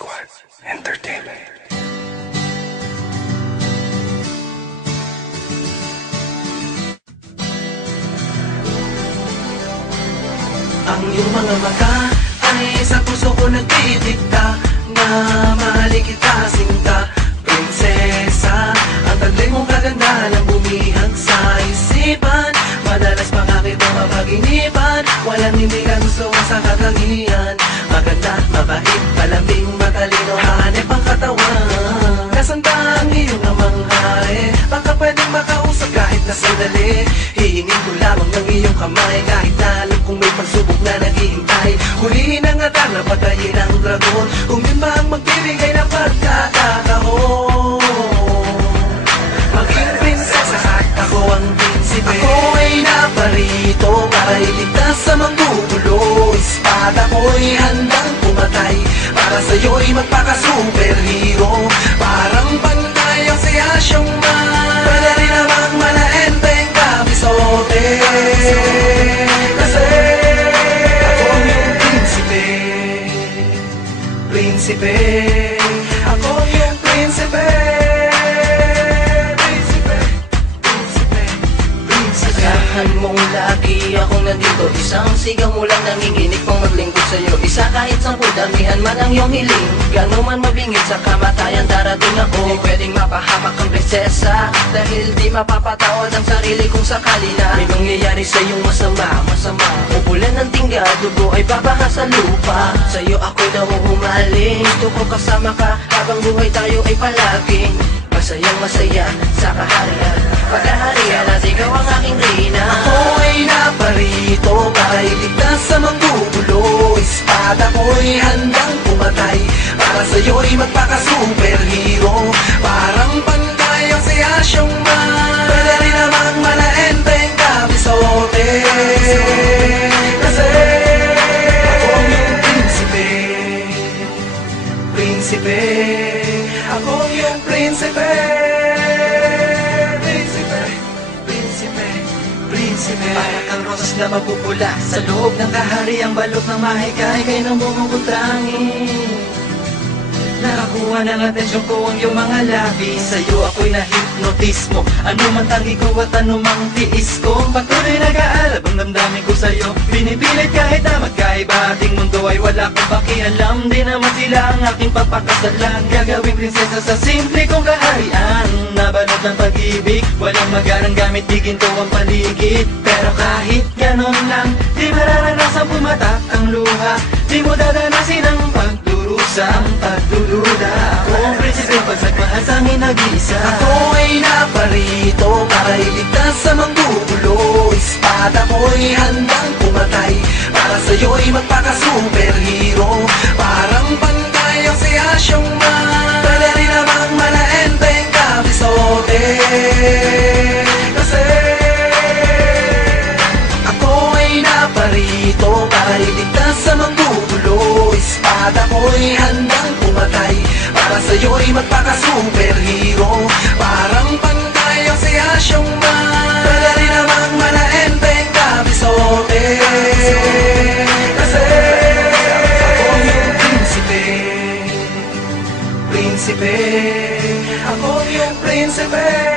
Squad Entertainment. Ang iyong mga mata ay sa puso ko nagdidikta na mahalin kita sinta, prinsesa. Ang taglay mong kagandahan ang bumihag sa isipan. Madalas pangakit ang mapaginipan, walang hindi ka gusto sa katangian. Maganda, mabait, malambing, matalino, hanep ang katawan. Nasanda ang iyong namanghay, baka pwedeng makausap kahit na sandali. Hihingin ko lamang ng iyong kamay, kahit na alam kung may pagsubok na naghihintay. Hulihin ang atar na patayin ang dragon, kung yun ba ang magbibigay ng pagkakataon. Maging prinsesa at ako ang prinsipe. Ako ay naparito para iligtas sa manggugulo. Espada ko'y handang pumatay para sa'yo'y magpaka-superhero. Parang pantay ang si Asyong Man, pwede rin namang malaenteng kabisote. Kasi ako yung prinsipe, prinsipe. Ako yung prinsipe, prinsipe, prinsipe, prinsipe. Asahan mong lagi akong nandito, isang sigaw mo lang nanginginig pang maglingkod sa'yo. Isa kahit 10, damihan man ang iyong hiling. Gano'n man mabingit sa kamatayan, darating ako. Di pwedeng mapahamak ang prinsesa, dahil di mapapatawad ang sarili kung sakali na may mangyayari sa iyong masama. Upulan ng tingga, dugo ay babaha sa lupa. Sa'yo ako'y nahuhumaling, gusto ko kasama ka habang buhay tayo ay palaging masayang masaya sa kaharian. Pagkaharian at ikaw ang aking reyna. Ako ay naparito para iligtas sa manggugulo. Espada ko'y handang pumatay para sa'yo'y magpaka-superhero. Parang pantay ang si Asyong Man, pwede rin namang malaenteng kabisote. Kasi ako yung prinsipe, prinsipe. Ako yung prinsipe, prinsipe, prinsipe, prinsipe. Para kang rosas na mapupula sa loob ng kahariang balot ng mahikay kay ng bumubuntangin. Nakakuha ng atensyon ko ang iyong mga labi. Sa'yo ako'y nahipnotismo, ano man tangi ko at ano mang tiis ko. Patuloy nag-aalab ang damdamin ko sa'yo, pinipilit kahit na magkaiba ating mundo ay wala kong pakialam. Di naman sila ang aking papakasalan, gagawing prinsesa sa simple kong kaharian. Nabalot ng pag-ibig, walang magarang gamit, di ginto ang paligid. Pero kahit ganon lang, di mararanasan pumatak ang luha. Di mo dadanasin ang pagdurusa, ang pagdududa. Ako ang prinsipe, pagsagmahal sa amin nag-iisa. Ako ay naparito para iligtas sa manggugulo. Espada ko'y handang pumatay para sa'yo'y magpaka-superhero. Parang pantay ang si Asyong Man, pwede rin namang malaenteng kabisote. Kasi ako ay naparito para iligtas sa manggugulo. Espada ko'y handang pumatay para sa'yo'y magpaka-superhero. Parang pantay ang si Asyong Man, pwede rin namang malaenteng kabisote. Kasi ako yung prinsipe, prinsipe. Ako yung prinsipe.